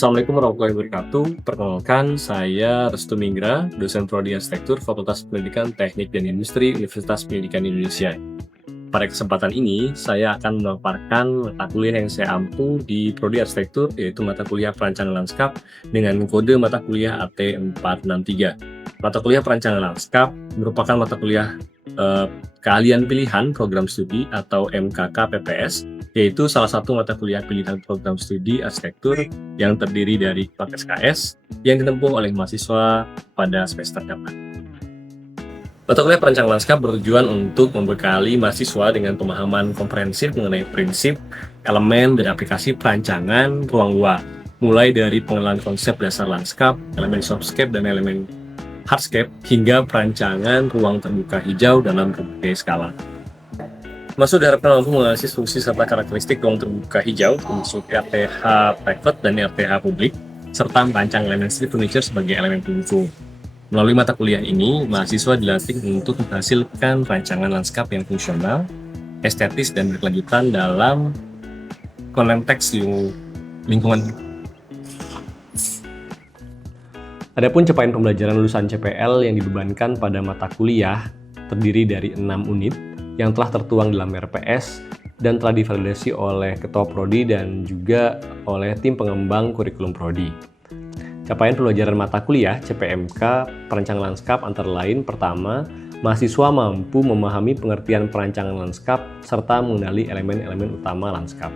Assalamualaikum warahmatullahi wabarakatuh. Perkenalkan, saya Restu Minggra, dosen Prodi Arsitektur Fakultas Pendidikan Teknik dan Industri Universitas Pendidikan Indonesia. Pada kesempatan ini, saya akan memaparkan mata kuliah yang saya ampu di Prodi Arsitektur, yaitu mata kuliah Perancangan Lanskap dengan kode mata kuliah AT463. Mata kuliah Perancangan Lanskap merupakan mata kuliah keahlian pilihan program studi atau MKK PPS, yaitu salah satu mata kuliah pilihan program studi arsitektur yang terdiri dari 4 SKS yang ditempuh oleh mahasiswa pada semester depan. Mata kuliah Perancangan Lanskap bertujuan untuk membekali mahasiswa dengan pemahaman komprehensif mengenai prinsip, elemen, dan aplikasi perancangan ruang luar, mulai dari pengenalan konsep dasar lanskap, elemen softscape, dan elemen hardscape, hingga perancangan ruang terbuka hijau dalam berbagai skala. Mahasiswa diharapkan mampu menganalisis fungsi serta karakteristik ruang terbuka hijau, termasuk RTH private dan RTH publik, serta merancang elemen street furniture sebagai elemen pendukung. Melalui mata kuliah ini, mahasiswa dilatih untuk menghasilkan rancangan lanskap yang fungsional, estetis, dan berkelanjutan dalam konteks lingkungan. Adapun capaian pembelajaran lulusan CPL yang dibebankan pada mata kuliah terdiri dari 6 unit yang telah tertuang dalam RPS dan telah divalidasi oleh Ketua Prodi dan juga oleh tim pengembang kurikulum Prodi. Capaian pembelajaran mata kuliah CPMK Perancangan Lanskap antara lain: pertama, mahasiswa mampu memahami pengertian perancangan lanskap serta mengenali elemen-elemen utama lanskap.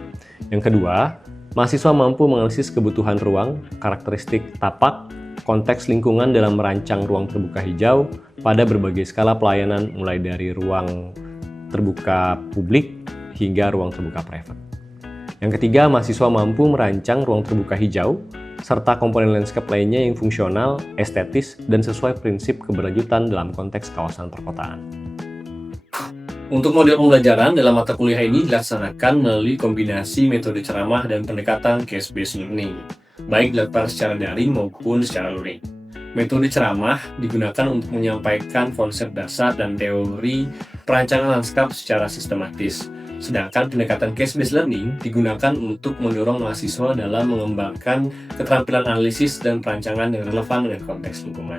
Yang kedua, mahasiswa mampu menganalisis kebutuhan ruang, karakteristik tapak, konteks lingkungan dalam merancang ruang terbuka hijau pada berbagai skala pelayanan mulai dari ruang terbuka publik hingga ruang terbuka private. Yang ketiga, mahasiswa mampu merancang ruang terbuka hijau serta komponen landscape lainnya yang fungsional, estetis, dan sesuai prinsip keberlanjutan dalam konteks kawasan perkotaan. Untuk model pembelajaran dalam mata kuliah ini dilaksanakan melalui kombinasi metode ceramah dan pendekatan case-based learning, baik dilakukan secara daring maupun secara luring. Metode ceramah digunakan untuk menyampaikan konsep dasar dan teori perancangan lanskap secara sistematis, sedangkan pendekatan case-based learning digunakan untuk mendorong mahasiswa dalam mengembangkan keterampilan analisis dan perancangan yang relevan dengan konteks lingkungan.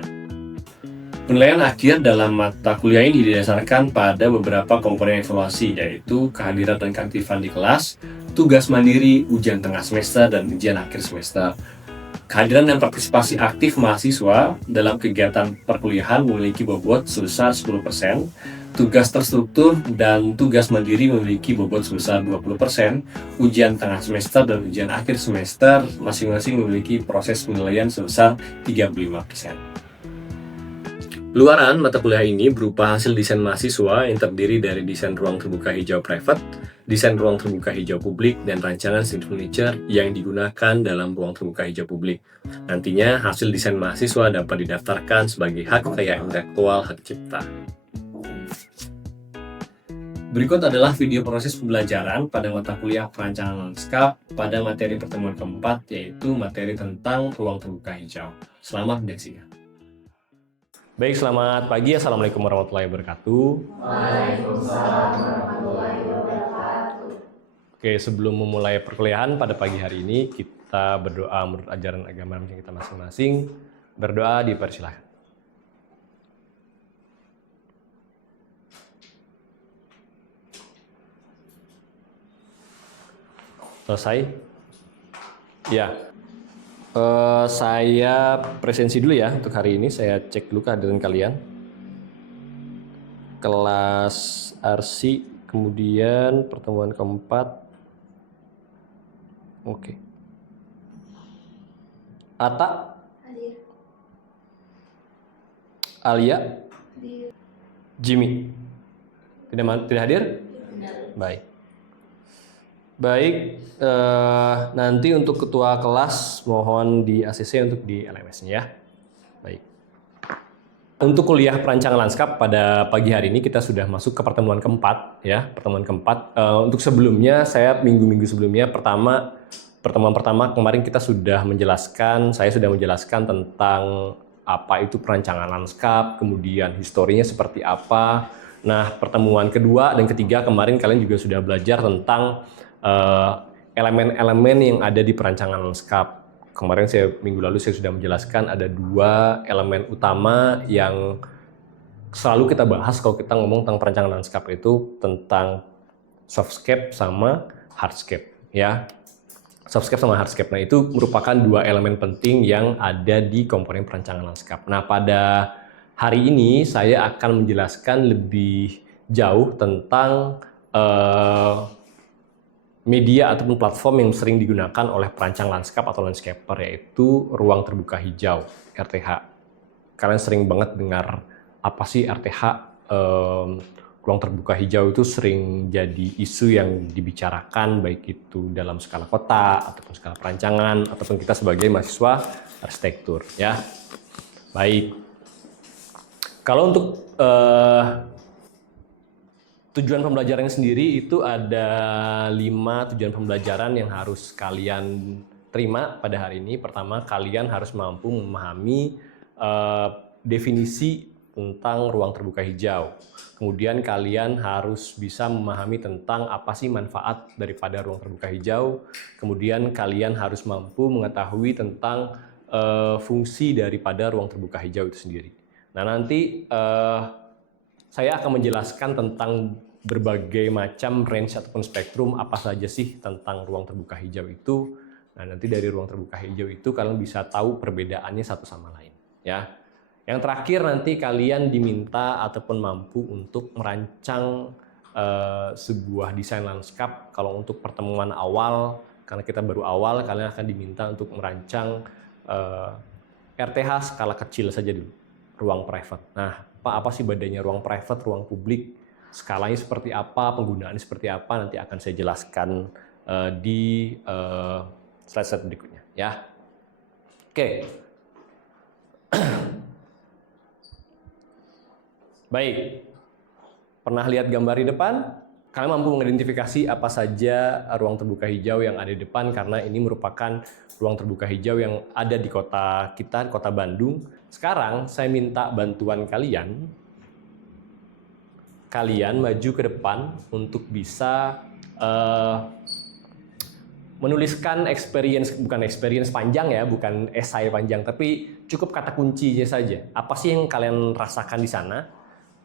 Penilaian akhir dalam mata kuliah ini didasarkan pada beberapa komponen evaluasi, yaitu kehadiran dan keaktifan di kelas, tugas mandiri, ujian tengah semester, dan ujian akhir semester. Kehadiran dan partisipasi aktif mahasiswa dalam kegiatan perkuliahan memiliki bobot sebesar 10%, tugas terstruktur dan tugas mandiri memiliki bobot sebesar 20%, ujian tengah semester dan ujian akhir semester masing-masing memiliki proses penilaian sebesar 35%. Luaran mata kuliah ini berupa hasil desain mahasiswa yang terdiri dari desain ruang terbuka hijau private, desain ruang terbuka hijau publik, dan rancangan street furniture yang digunakan dalam ruang terbuka hijau publik. Nantinya, hasil desain mahasiswa dapat didaftarkan sebagai hak kekayaan intelektual hak cipta. Berikut adalah video proses pembelajaran pada mata kuliah Perancangan Lanskap pada materi pertemuan keempat, yaitu materi tentang ruang terbuka hijau. Selamat menyaksikan. Baik, selamat pagi. Assalamualaikum warahmatullahi wabarakatuh. Waalaikumsalam warahmatullahi wabarakatuh. Oke, sebelum memulai perkuliahan pada pagi hari ini, kita berdoa menurut ajaran agama kita masing-masing. Berdoa dipersilahkan. Selesai? Ya. Saya presensi dulu ya untuk hari ini. Saya cek dulu kehadiran kalian. Kelas Arsi, kemudian pertemuan keempat. Oke. Ata? Hadir. Alia? Hadir. Jimmy? Tidak hadir? Benar. Baik, nanti untuk ketua kelas mohon di ACC untuk di LMS-nya ya. Baik. Untuk kuliah perancangan lanskap pada pagi hari ini kita sudah masuk ke pertemuan keempat ya, pertemuan keempat. Untuk sebelumnya saya minggu-minggu sebelumnya pertemuan pertama kemarin saya sudah menjelaskan tentang apa itu perancangan lanskap, kemudian historinya seperti apa. Nah, pertemuan kedua dan ketiga kemarin kalian juga sudah belajar tentang elemen-elemen yang ada di perancangan lanskap. kemarin minggu lalu saya sudah menjelaskan ada 2 elemen utama yang selalu kita bahas kalau kita ngomong tentang perancangan lanskap, itu tentang softscape sama hardscape ya. Softscape sama hardscape. Nah, itu merupakan 2 elemen penting yang ada di komponen perancangan lanskap. Nah, pada hari ini saya akan menjelaskan lebih jauh tentang media ataupun platform yang sering digunakan oleh perancang lanskap atau landscaper, yaitu ruang terbuka hijau, RTH. Kalian sering banget dengar apa sih RTH? Ruang terbuka hijau itu sering jadi isu yang dibicarakan, baik itu dalam skala kota, ataupun skala perancangan, ataupun kita sebagai mahasiswa arsitektur. Ya, baik. Kalau untuk tujuan pembelajaran sendiri itu ada 5 tujuan pembelajaran yang harus kalian terima pada hari ini. Pertama, kalian harus mampu memahami definisi tentang ruang terbuka hijau. Kemudian kalian harus bisa memahami tentang apa sih manfaat daripada ruang terbuka hijau. Kemudian kalian harus mampu mengetahui tentang fungsi daripada ruang terbuka hijau itu sendiri. Nah, nanti saya akan menjelaskan tentang berbagai macam range ataupun spektrum apa saja sih tentang ruang terbuka hijau itu. Nah, nanti dari ruang terbuka hijau itu kalian bisa tahu perbedaannya satu sama lain, ya. Yang terakhir nanti kalian diminta ataupun mampu untuk merancang sebuah desain lanskap. Kalau untuk pertemuan awal, karena kita baru awal, kalian akan diminta untuk merancang RTH skala kecil saja dulu, ruang private. Nah, apa sih bedanya ruang private, ruang publik, skalanya seperti apa, penggunaannya seperti apa, nanti akan saya jelaskan di slide-slide berikutnya, ya. Oke. Baik, pernah lihat gambar di depan? Kalian mampu mengidentifikasi apa saja ruang terbuka hijau yang ada di depan, karena ini merupakan ruang terbuka hijau yang ada di kota kita, kota Bandung. Sekarang saya minta bantuan kalian maju ke depan untuk bisa menuliskan bukan experience panjang ya, bukan esai panjang, tapi cukup kata kuncinya saja. Apa sih yang kalian rasakan di sana?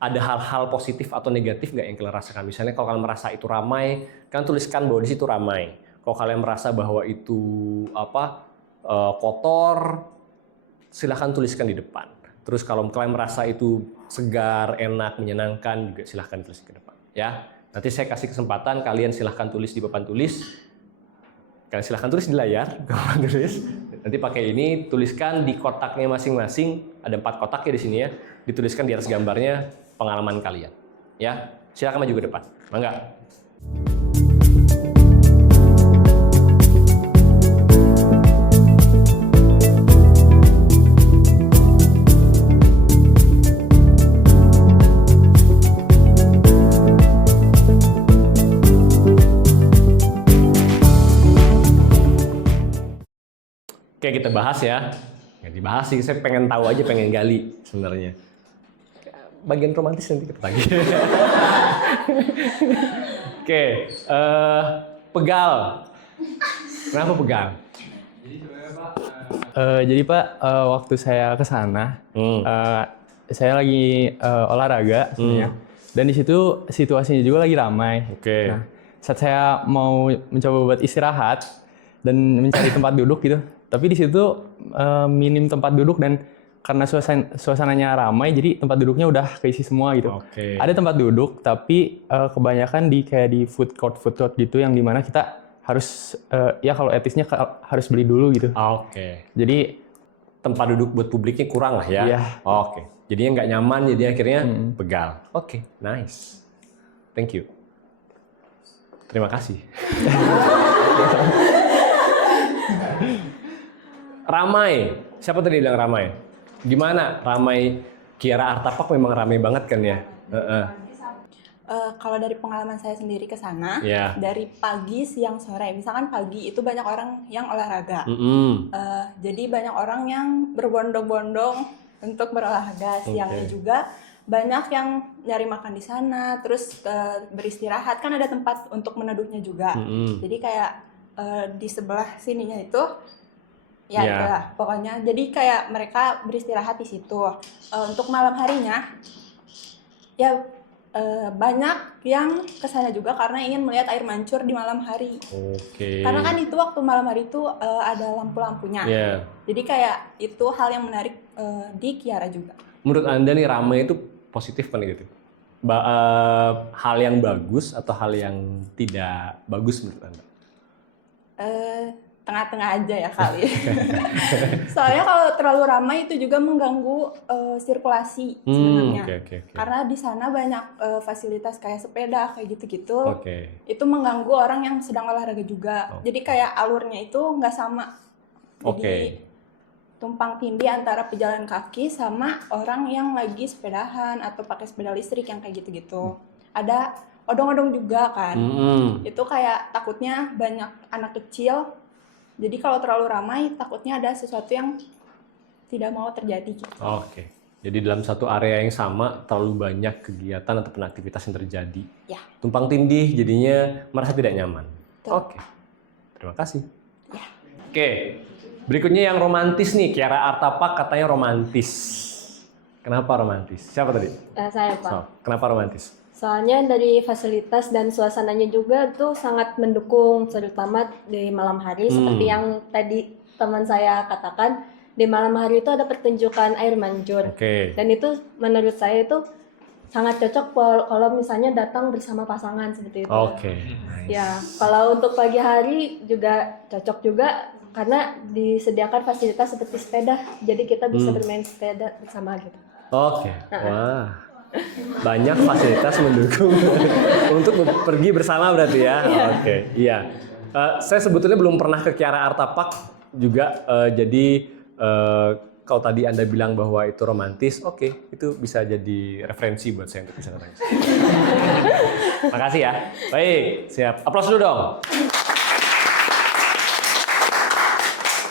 Ada hal-hal positif atau negatif nggak yang kalian rasakan? Misalnya kalau kalian merasa itu ramai, kalian tuliskan bahwa di situ ramai. Kalau kalian merasa bahwa itu kotor, silahkan tuliskan di depan. Terus kalau kalian merasa itu segar, enak, menyenangkan, juga silahkan tulis ke depan. Ya, nanti saya kasih kesempatan kalian silahkan tulis di papan tulis. Kalian silahkan tulis di layar, papan tulis. Nanti pakai ini, tuliskan di kotaknya masing-masing. Ada 4 kotak ya di sini ya. Dituliskan di atas gambarnya pengalaman kalian. Ya, silakan maju ke depan. Mangga. Oke, kita bahas ya. Nggak dibahas sih, saya pengen tahu aja, pengen gali sebenarnya. Bagian romantis nanti kita tagih. Oke, pegal. Kenapa pegal? Jadi Pak, waktu saya ke sana, saya lagi olahraga sebenarnya. Dan di situ situasinya juga lagi ramai. Oke. Nah, saat saya mau mencoba buat istirahat dan mencari tempat duduk gitu, tapi di situ minim tempat duduk, dan karena suasananya ramai, jadi tempat duduknya udah keisi semua gitu. Oke. Ada tempat duduk, tapi kebanyakan kayak di food court gitu, yang dimana kita harus ya kalau etisnya harus beli dulu gitu. Oke. Jadi Tempat duduk buat publiknya kurang lah ya. Iya. Oke. Jadinya nggak nyaman, jadi akhirnya pegal. Oke, nice. Thank you. Terima kasih. Ramai. Siapa tadi bilang ramai? Gimana ramai? Kiara Art Park memang ramai banget kan ya? Kalau dari pengalaman saya sendiri ke sana, Yeah. dari pagi, siang, sore. Misalkan pagi itu banyak orang yang olahraga. Jadi banyak orang yang berbondong-bondong untuk berolahraga. Siangnya juga banyak yang nyari makan di sana, terus beristirahat. Kan ada tempat untuk meneduhnya juga. Jadi kayak di sebelah sininya itu Ya, Ya. itulah pokoknya. Jadi kayak mereka beristirahat di situ. Untuk malam harinya, ya banyak yang kesana juga karena ingin melihat air mancur di malam hari. Oke. Karena kan itu waktu malam hari itu ada lampu-lampunya. Ya. Jadi kayak itu hal yang menarik di Kiara juga. Menurut Anda nih ramai itu positif apa negatif? Hal yang bagus atau hal yang tidak bagus menurut Anda? Tengah-tengah aja ya kali. Soalnya kalau terlalu ramai itu juga mengganggu sirkulasi sebenarnya. Oke. Karena di sana banyak fasilitas kayak sepeda kayak gitu-gitu. Oke. Itu mengganggu orang yang sedang olahraga juga. Jadi kayak alurnya itu nggak sama. Jadi Oke. tumpang tindih antara pejalan kaki sama orang yang lagi sepedahan atau pakai sepeda listrik yang kayak gitu-gitu. Ada odong-odong juga kan. Itu kayak takutnya banyak anak kecil. Jadi kalau terlalu ramai takutnya ada sesuatu yang tidak mau terjadi gitu. Oke. Jadi dalam satu area yang sama terlalu banyak kegiatan ataupun aktivitas yang terjadi. Ya. Tumpang tindih jadinya merasa tidak nyaman. Betul. Oke. Terima kasih. Ya. Oke. Berikutnya yang romantis nih, Kiara Artapak katanya romantis. Kenapa romantis? Siapa tadi? Saya Pak. So, kenapa romantis? Soalnya dari fasilitas dan suasananya juga tuh sangat mendukung, terutama di malam hari. Seperti yang tadi teman saya katakan, di malam hari itu ada pertunjukan air mancur. Oke. Dan itu menurut saya itu sangat cocok kalau misalnya datang bersama pasangan seperti itu. Oke. Nice. Ya, kalau untuk pagi hari juga cocok juga karena disediakan fasilitas seperti sepeda. Jadi kita bisa bermain sepeda bersama gitu. Oke. Wah. Banyak fasilitas mendukung untuk pergi bersama berarti ya. Oke. Iya. Saya sebetulnya belum pernah ke Kiara Artapak juga. Jadi kalau tadi Anda bilang bahwa itu romantis, oke, itu bisa jadi referensi buat saya untuk bisa datang. Makasih ya. Baik, siap. Aplaus dulu dong.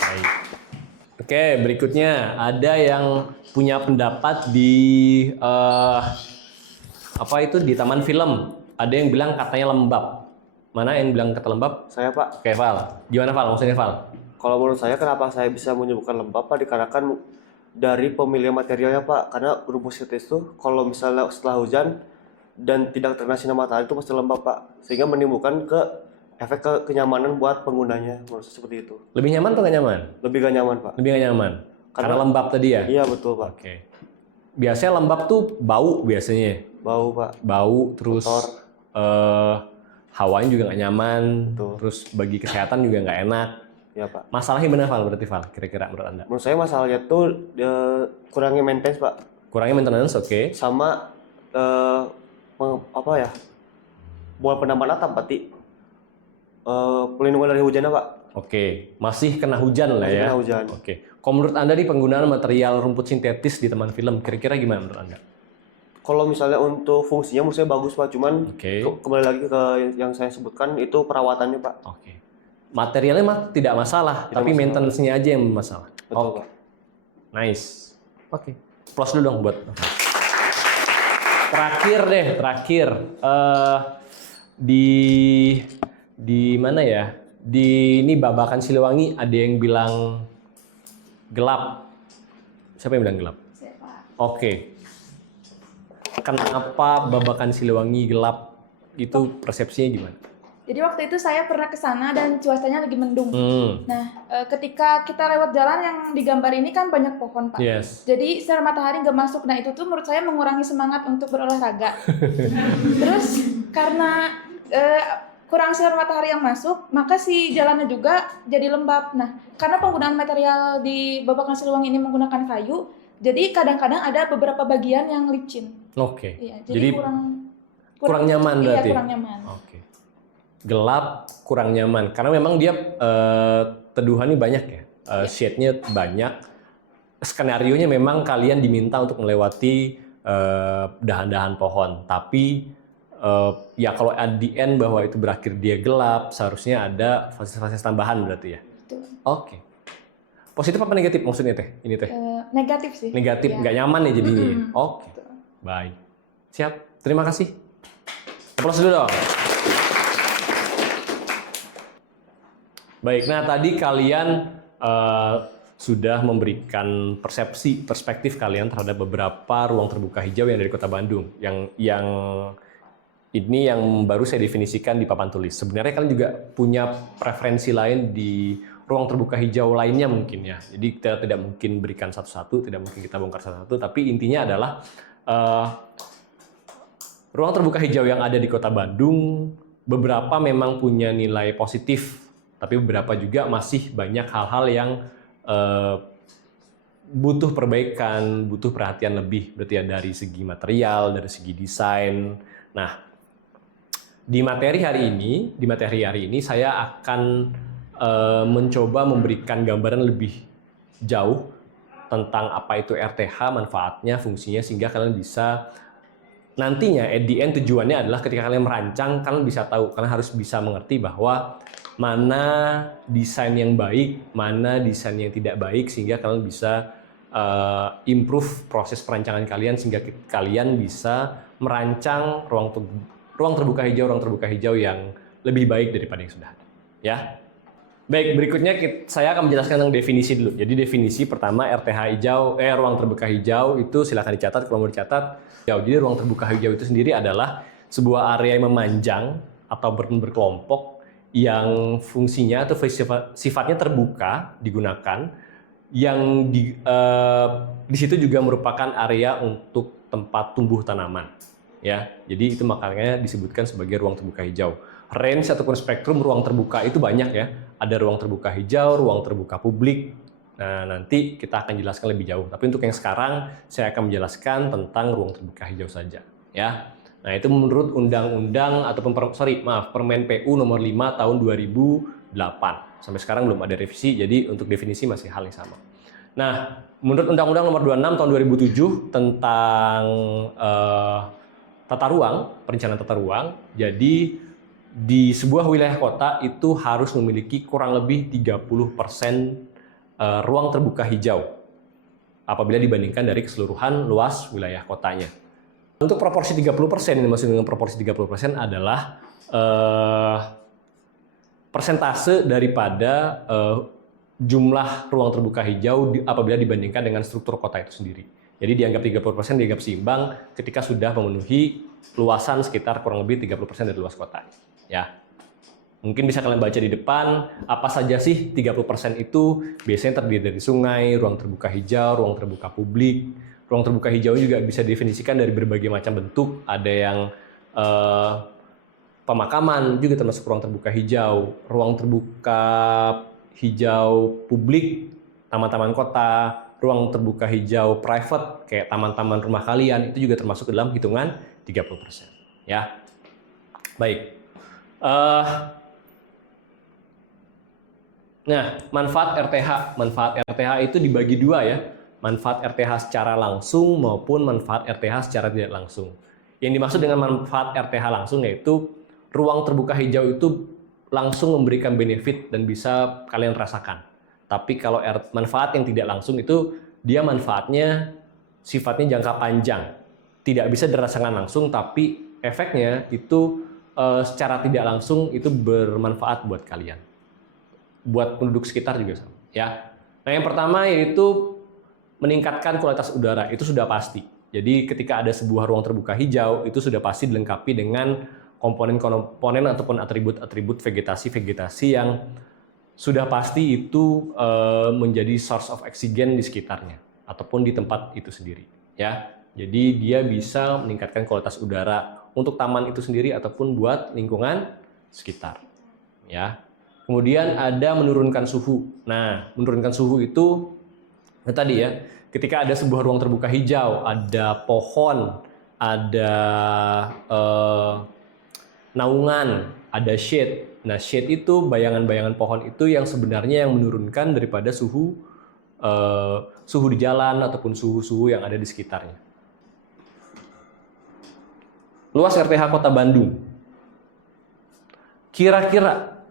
Baik. Oke, berikutnya ada yang punya pendapat di apa itu di Taman Film. Ada yang bilang katanya lembab. Mana yang bilang kata lembab? Saya Pak, Oke, Val. Gimana Val? Maksudnya Val? kalau menurut saya kenapa saya bisa menyebutkan lembab Pak, dikarenakan dari pemilihan materialnya Pak. Karena rumput sintetis itu kalau misalnya setelah hujan dan tidak terkena sinar matahari itu pasti lembab Pak. Sehingga menimbulkan efek kenyamanan buat penggunanya, menurut saya seperti itu. Lebih nyaman atau nggak nyaman? Lebih gak nyaman Pak. Lebih nggak nyaman. Karena lembab tadi ya? Iya betul Pak. Oke. Biasanya lembab tuh bau biasanya. Bau Pak. Bau, terus Kotor. hawanya juga nggak nyaman. Betul. Terus bagi kesehatan juga nggak enak. Iya Pak. Masalahnya benar Val, berarti Val, kira-kira menurut Anda? Menurut saya masalahnya tuh kurangnya maintenance Pak. Kurangnya maintenance, oke. Sama apa ya? Buat penambahan atap berarti pelindungan dari hujannya Pak. Oke, masih kena hujan lah Masih ya. kena hujan. Oke. Kalau menurut Anda nih penggunaan material rumput sintetis di Taman Film, kira-kira gimana menurut Anda? Kalau misalnya untuk fungsinya menurut saya bagus Pak, cuman Oke. kembali lagi ke yang saya sebutkan itu perawatannya Pak. Oke. Materialnya mah tidak masalah, tapi masalah. maintenance-nya aja yang masalah. Betul Oke. Pak. Nice. Oke. Plus dulu dong buat. Terakhir. Di mana ya? Di ini Babakan Siliwangi ada yang bilang gelap. Siapa yang bilang gelap? Oke. Kenapa Babakan Siliwangi gelap? Itu persepsinya gimana? Jadi waktu itu saya pernah ke sana dan cuacanya lagi mendung. Nah, ketika kita lewat jalan yang digambar ini kan banyak pohon, Pak. Yes. Jadi sinar matahari nggak masuk. Nah, itu tuh menurut saya mengurangi semangat untuk berolahraga. Terus karena kurang sinar matahari yang masuk, maka si jalannya juga jadi lembab. Nah, karena penggunaan material di Babakan Siliwangi ini menggunakan kayu, jadi kadang-kadang ada beberapa bagian yang licin. Oke. Iya, Jadi kurang nyaman berarti? Iya, kurang nyaman. Oke. Gelap, kurang nyaman. Karena memang dia teduhannya banyak ya. Shade-nya banyak. Skenarionya memang kalian diminta untuk melewati dahan-dahan pohon. Tapi ya kalau at the end bahwa itu berakhir dia gelap, seharusnya ada fasilitas tambahan berarti ya? Betul. Oke. Positif apa negatif maksudnya teh? Ini teh? Negatif sih. Negatif, Iya. nggak nyaman ya jadinya. Oke. Baik. Siap. Terima kasih. Aplaus dulu dong. Baik, nah tadi kalian sudah memberikan perspektif kalian terhadap beberapa ruang terbuka hijau yang dari Kota Bandung. Yang ini yang baru saya definisikan di papan tulis. Sebenarnya kalian juga punya preferensi lain di ruang terbuka hijau lainnya mungkin ya. Jadi kita tidak mungkin berikan satu-satu, tidak mungkin kita bongkar satu-satu, tapi intinya adalah ruang terbuka hijau yang ada di Kota Bandung, beberapa memang punya nilai positif, tapi beberapa juga masih banyak hal-hal yang butuh perbaikan, butuh perhatian lebih, berarti ya dari segi material, dari segi desain. Nah, di materi hari ini saya akan mencoba memberikan gambaran lebih jauh tentang apa itu RTH, manfaatnya, fungsinya, sehingga kalian bisa nantinya at the end tujuannya adalah ketika kalian merancang, kalian bisa tahu, kalian harus bisa mengerti bahwa mana desain yang baik, mana desain yang tidak baik, sehingga kalian bisa improve proses perancangan kalian, sehingga kalian bisa merancang ruang terbuka hijau yang lebih baik daripada yang sudah ada. Ya. Baik, berikutnya saya akan menjelaskan tentang definisi dulu. Jadi definisi pertama RTH hijau, ruang terbuka hijau itu silakan dicatat kalau mau dicatat. Jadi ruang terbuka hijau itu sendiri adalah sebuah area yang memanjang atau berkelompok yang fungsinya atau sifatnya terbuka digunakan, yang di situ juga merupakan area untuk tempat tumbuh tanaman, ya. Jadi itu makanya disebutkan sebagai ruang terbuka hijau. Range ataupun spektrum ruang terbuka itu banyak ya. Ada ruang terbuka hijau, ruang terbuka publik. Nah, nanti kita akan jelaskan lebih jauh. Tapi untuk yang sekarang saya akan menjelaskan tentang ruang terbuka hijau saja, ya. Nah, itu menurut undang-undang ataupun Permen PU nomor 5 tahun 2008. Sampai sekarang belum ada revisi, jadi untuk definisi masih hal yang sama. Nah, menurut Undang-Undang nomor 26 tahun 2007 tentang tata ruang, perencanaan tata ruang, jadi di sebuah wilayah kota itu harus memiliki kurang lebih 30% ruang terbuka hijau apabila dibandingkan dari keseluruhan luas wilayah kotanya. Untuk proporsi 30%, yang dimaksud dengan proporsi 30% adalah persentase daripada jumlah ruang terbuka hijau apabila dibandingkan dengan struktur kota itu sendiri. Jadi dianggap 30% dianggap seimbang ketika sudah memenuhi luasan sekitar kurang lebih 30% dari luas kota. Ya. Mungkin bisa kalian baca di depan, apa saja sih 30% itu? Biasanya terdiri dari sungai, ruang terbuka hijau, ruang terbuka publik. Ruang terbuka hijau juga bisa didefinisikan dari berbagai macam bentuk. Ada yang pemakaman juga termasuk ruang terbuka hijau. Ruang terbuka hijau publik, taman-taman kota, ruang terbuka hijau private kayak taman-taman rumah kalian, itu juga termasuk dalam hitungan 30%. Ya. Baik. Nah, manfaat RTH. Manfaat RTH itu dibagi dua ya. Manfaat RTH secara langsung maupun manfaat RTH secara tidak langsung. Yang dimaksud dengan manfaat RTH langsung yaitu ruang terbuka hijau itu langsung memberikan benefit dan bisa kalian rasakan. Tapi kalau manfaat yang tidak langsung itu dia manfaatnya sifatnya jangka panjang. Tidak bisa dirasakan langsung tapi efeknya itu secara tidak langsung itu bermanfaat buat kalian. Buat penduduk sekitar juga sama, ya. Nah, yang pertama yaitu meningkatkan kualitas udara, itu sudah pasti. Jadi ketika ada sebuah ruang terbuka hijau, itu sudah pasti dilengkapi dengan komponen-komponen ataupun atribut-atribut vegetasi yang sudah pasti itu menjadi source of oxygen di sekitarnya ataupun di tempat itu sendiri, ya. Jadi dia bisa meningkatkan kualitas udara untuk taman itu sendiri ataupun buat lingkungan sekitar, ya. Kemudian ada menurunkan suhu. Nah, menurunkan suhu itu tadi ya, ketika ada sebuah ruang terbuka hijau, ada pohon, ada naungan, ada shade. Nah, shade itu bayangan-bayangan pohon itu yang sebenarnya yang menurunkan daripada suhu di jalan ataupun suhu-suhu yang ada di sekitarnya. Luas RTH Kota Bandung. Kira-kira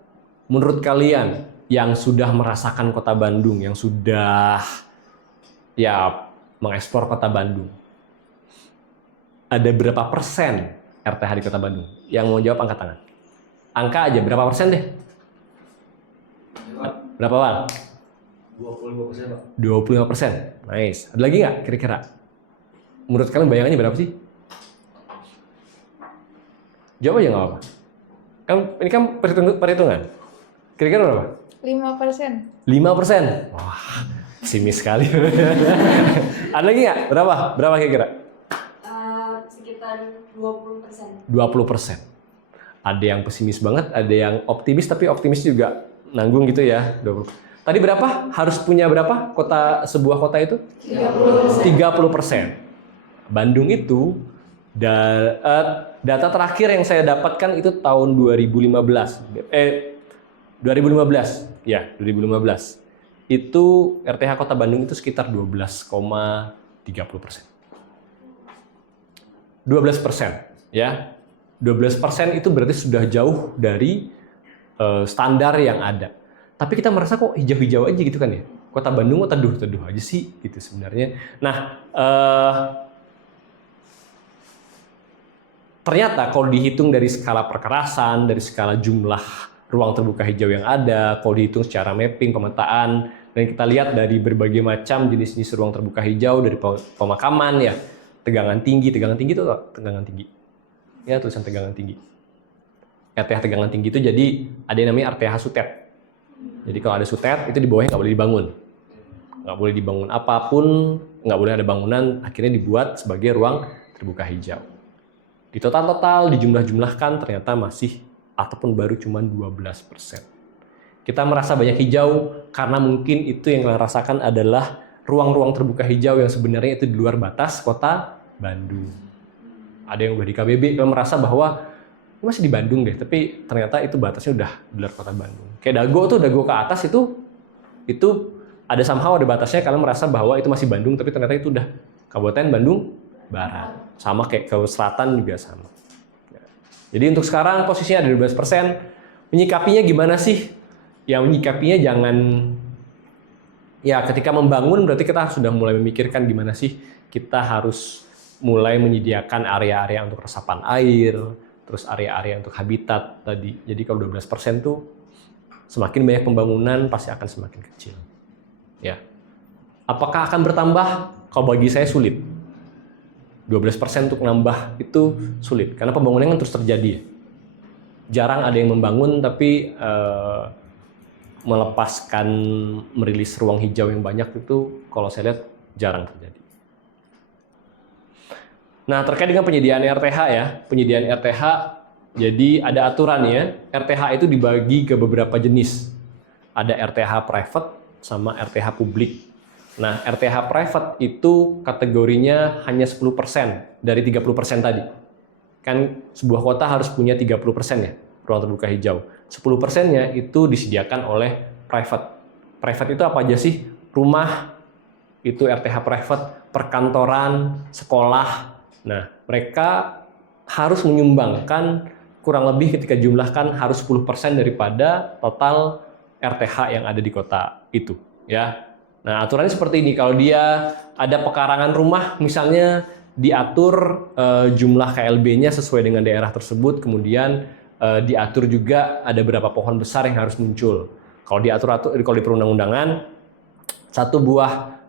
menurut kalian yang sudah merasakan Kota Bandung, yang sudah ya mengeksplor Kota Bandung, ada berapa persen RTH di Kota Bandung? Yang mau jawab angkat tangan. Angka aja berapa persen deh? Berapa, Wan? 25% Pak. 25%. Nice. Ada lagi nggak kira-kira? Menurut kalian bayangannya berapa sih? Jawab aja nggak apa-apa. Ini kan perhitungan. Kira-kira berapa? 5%. 5%. Wah, pesimis sekali. Ada lagi nggak? Berapa kira-kira? Sekitar 20%. 20%. Ada yang pesimis banget, ada yang optimis, tapi optimis juga nanggung gitu ya. 20. Tadi berapa? Harus punya berapa sebuah kota itu? 30%. Bandung itu data terakhir yang saya dapatkan itu tahun 2015. 2015. Ya, 2015. Itu RTH Kota Bandung itu sekitar 12,30%. 12%, ya. 12% itu berarti sudah jauh dari standar yang ada. Tapi kita merasa kok hijau-hijau aja gitu kan ya. Kota Bandung kok teduh-teduh aja sih gitu sebenarnya. Nah, ternyata kalau dihitung dari skala perkerasan, dari skala jumlah ruang terbuka hijau yang ada, kalau dihitung secara mapping, pemetaan, dan kita lihat dari berbagai macam jenis-jenis ruang terbuka hijau, dari pemakaman ya, tegangan tinggi itu tegangan tinggi. Ya, tulisan tegangan tinggi. RTH tegangan tinggi itu jadi ada yang namanya RTH Sutet. Jadi kalau ada Sutet itu di bawahnya nggak boleh dibangun. Nggak boleh dibangun apapun, nggak boleh ada bangunan, akhirnya dibuat sebagai ruang terbuka hijau. Di total dijumlah-jumlahkan ternyata masih ataupun baru cuma 12%. Kita merasa banyak hijau karena mungkin itu yang kita rasakan adalah ruang-ruang terbuka hijau yang sebenarnya itu di luar batas kota Bandung. Ada yang udah di KBB, kita merasa bahwa ini masih di Bandung deh, tapi ternyata itu batasnya udah di luar kota Bandung. Kayak Dago ke atas itu ada somehow ada batasnya, kalian merasa bahwa itu masih Bandung, tapi ternyata itu udah Kabupaten Bandung Barat. Sama kayak ke selatan juga sama. Jadi untuk sekarang posisinya ada 12%. Menyikapinya gimana sih? Ya menyikapinya jangan, ya ketika membangun berarti kita sudah mulai memikirkan gimana sih kita harus mulai menyediakan area-area untuk resapan air, terus area-area untuk habitat tadi. Jadi kalau 12% tuh semakin banyak pembangunan pasti akan semakin kecil. Ya. Apakah akan bertambah? Kalau bagi saya sulit. 12% untuk nambah itu sulit karena pembangunan kan terus terjadi. Ya. Jarang ada yang membangun tapi melepaskan merilis ruang hijau yang banyak itu kalau saya lihat jarang terjadi. Nah, terkait dengan penyediaan RTH ya, penyediaan RTH, jadi ada aturannya, RTH itu dibagi ke beberapa jenis. Ada RTH private sama RTH publik. Nah, RTH private itu kategorinya hanya 10% dari 30% tadi. Kan sebuah kota harus punya 30% ya, ruang terbuka hijau. 10%-nya itu disediakan oleh private. Private itu apa aja sih? Rumah, itu RTH private, perkantoran, sekolah. Nah, mereka harus menyumbangkan kurang lebih ketika jumlahkan harus 10% daripada total RTH yang ada di kota itu, ya. Nah, aturannya seperti ini. Kalau dia ada pekarangan rumah, misalnya diatur jumlah KLB-nya sesuai dengan daerah tersebut, kemudian diatur juga ada berapa pohon besar yang harus muncul. Kalau kalau di perundang-undangan, satu buah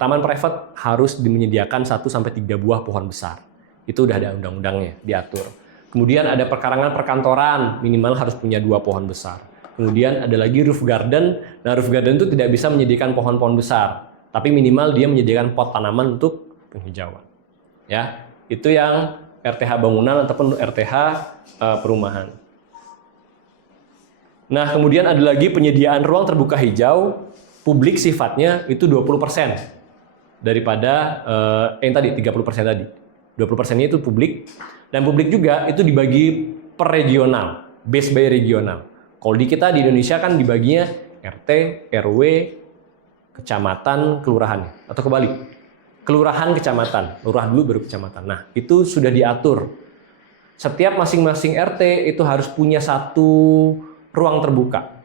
taman private harus menyediakan 1-3 buah pohon besar. Itu udah ada undang-undangnya, diatur. Kemudian ada perkarangan perkantoran, minimal harus punya 2 pohon besar. Kemudian ada lagi roof garden. Nah, roof garden itu tidak bisa menyediakan pohon-pohon besar, tapi minimal dia menyediakan pot tanaman untuk penghijauan. Ya, itu yang RTH bangunan ataupun RTH perumahan. Nah, kemudian ada lagi penyediaan ruang terbuka hijau publik sifatnya itu 20% daripada yang tadi 30% tadi. 20%-nya itu publik, dan publik juga itu dibagi per regional, based by regional. Kalau di kita di Indonesia kan dibaginya RT, RW, kecamatan, kelurahan, atau kebalik. Kelurahan, kecamatan, lurah dulu baru kecamatan. Nah, itu sudah diatur. Setiap masing-masing RT itu harus punya 1 ruang terbuka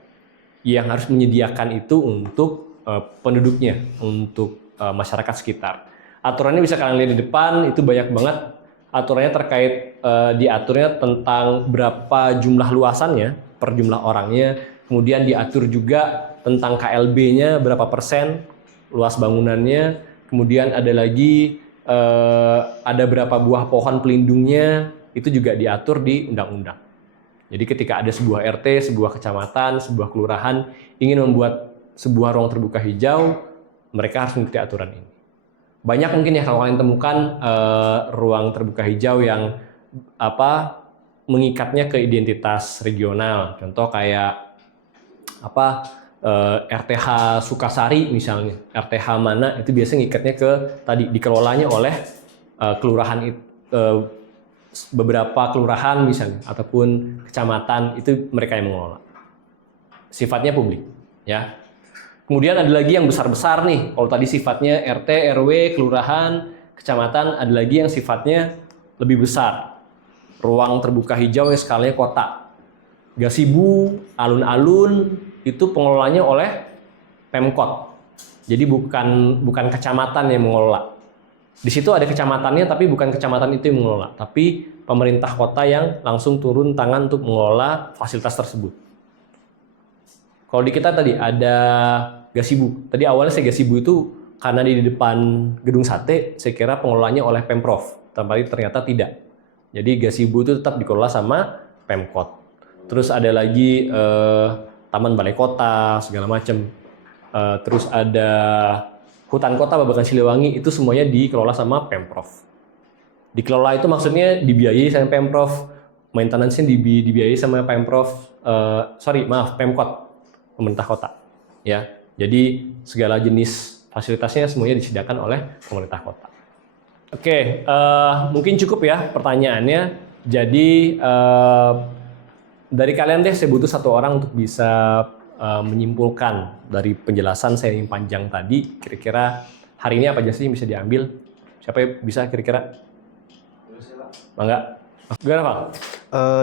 yang harus menyediakan itu untuk penduduknya, untuk masyarakat sekitar. Aturannya bisa kalian lihat di depan, itu banyak banget aturannya terkait diaturnya tentang berapa jumlah luasannya per jumlah orangnya, Kemudian diatur juga tentang KLB-nya berapa persen, luas bangunannya. Kemudian ada lagi ada berapa buah pohon pelindungnya, itu juga diatur di undang-undang. Jadi ketika ada sebuah RT, sebuah kecamatan, sebuah kelurahan ingin membuat sebuah ruang terbuka hijau, mereka harus mengikuti aturan ini. Banyak mungkin ya kalau kalian temukan ruang terbuka hijau yang mengikatnya ke identitas regional. Contoh kayak RTH Sukasari misalnya, RTH mana itu biasanya ngikatnya ke tadi dikelolanya oleh kelurahan beberapa kelurahan misalnya ataupun kecamatan, itu mereka yang mengelola. Sifatnya publik, ya. Kemudian ada lagi yang besar-besar nih. Kalau tadi sifatnya RT, RW, kelurahan, kecamatan, ada lagi yang sifatnya lebih besar. Ruang terbuka hijau yang skalanya kota. Gasibu, alun-alun itu pengelolanya oleh Pemkot. Jadi bukan kecamatan yang mengelola. Di situ ada kecamatannya, tapi bukan kecamatan itu yang mengelola, tapi pemerintah kota yang langsung turun tangan untuk mengelola fasilitas tersebut. Kalau di kita tadi ada Gasibu. Tadi awalnya saya Gasibu itu karena di depan gedung sate, saya kira pengelolanya oleh Pemprov, tapi ternyata tidak. Jadi Gasibu itu tetap dikelola sama Pemkot. Terus ada lagi Taman Balai Kota, segala macam. Terus ada Hutan Kota Babakan Siliwangi, itu semuanya dikelola sama Pemprov. Dikelola itu maksudnya dibiayai sama Pemprov, maintenance-nya dibiayai sama Pemprov, Pemkot, pemerintah kota. Ya, jadi segala jenis fasilitasnya semuanya disediakan oleh pemerintah kota. Oke, mungkin cukup ya pertanyaannya. Jadi dari kalian deh, saya butuh satu orang untuk bisa menyimpulkan dari penjelasan saya yang panjang tadi, kira-kira hari ini apa aja sih yang bisa diambil? Siapa yang bisa kira-kira? Bangga? Gimana Pak?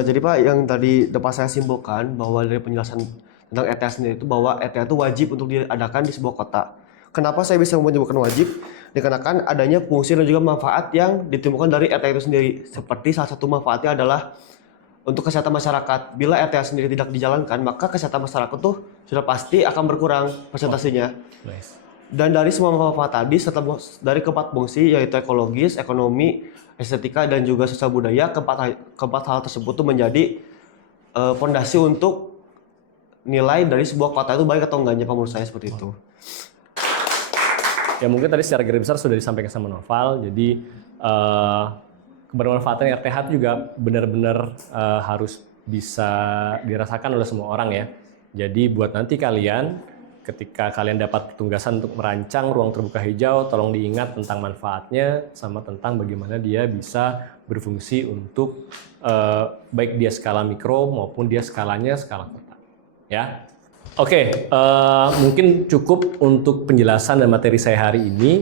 Jadi Pak, yang tadi dapat saya simpulkan bahwa dari penjelasan tentang ETA sendiri itu bahwa ETA itu wajib untuk diadakan di sebuah kota. Kenapa saya bisa menyebutkan wajib? Dikarenakan adanya fungsi dan juga manfaat yang ditimbulkan dari ETA itu sendiri. Seperti salah satu manfaatnya adalah untuk kesehatan masyarakat. Bila ETA sendiri tidak dijalankan, maka kesehatan masyarakat tuh sudah pasti akan berkurang persentasenya. Dan dari semua manfaat tadi, serta dari keempat fungsi yaitu ekologis, ekonomi, estetika, dan juga sosial budaya, keempat hal tersebut tuh menjadi fondasi untuk nilai dari sebuah kota itu baik atau enggaknya, menurut saya seperti itu. Ya mungkin tadi secara garis besar sudah disampaikan sama Noval. Jadi kebermanfaatan RTH itu juga benar-benar harus bisa dirasakan oleh semua orang ya. Jadi buat nanti kalian, ketika kalian dapat petugasan untuk merancang ruang terbuka hijau, tolong diingat tentang manfaatnya sama tentang bagaimana dia bisa berfungsi untuk baik dia skala mikro maupun dia skalanya skala kota. Ya, oke, mungkin cukup untuk penjelasan dan materi saya hari ini.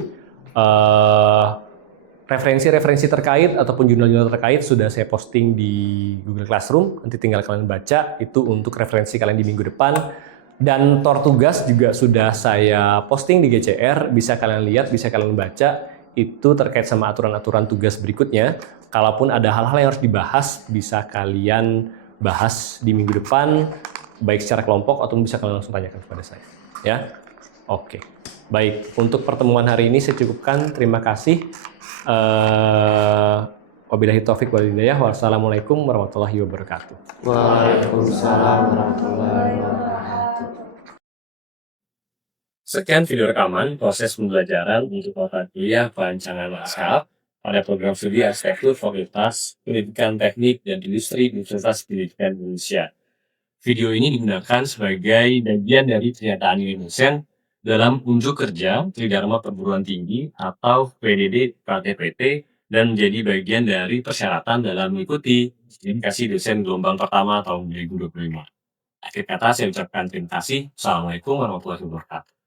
Referensi-referensi terkait ataupun jurnal-jurnal terkait sudah saya posting di Google Classroom. Nanti tinggal kalian baca, itu untuk referensi kalian di minggu depan. Dan tor tugas juga sudah saya posting di GCR, bisa kalian lihat, bisa kalian baca. Itu terkait sama aturan-aturan tugas berikutnya. Kalaupun ada hal-hal yang harus dibahas, bisa kalian bahas di minggu depan, baik secara kelompok atau bisa kalian langsung tanyakan kepada saya. Ya, oke. Baik, untuk pertemuan hari ini saya cukupkan. Terima kasih. Wabillahi taufik wal hidayah. Wassalamualaikum warahmatullahi wabarakatuh. Waalaikumsalam warahmatullahi wabarakatuh. Sekian video rekaman proses pembelajaran untuk mata kuliah perancangan naskah pada program studi arsitektur Fakultas Pendidikan Teknik dan Industri Universitas Pendidikan Indonesia. Video ini digunakan sebagai bagian dari pernyataan nilai dosen dalam unjuk kerja Tridharma Perguruan Tinggi atau PDD KTPT dan menjadi bagian dari persyaratan dalam mengikuti sertifikasi dosen gelombang pertama tahun 2025. Akhir kata saya ucapkan terima kasih. Assalamualaikum warahmatullahi wabarakatuh.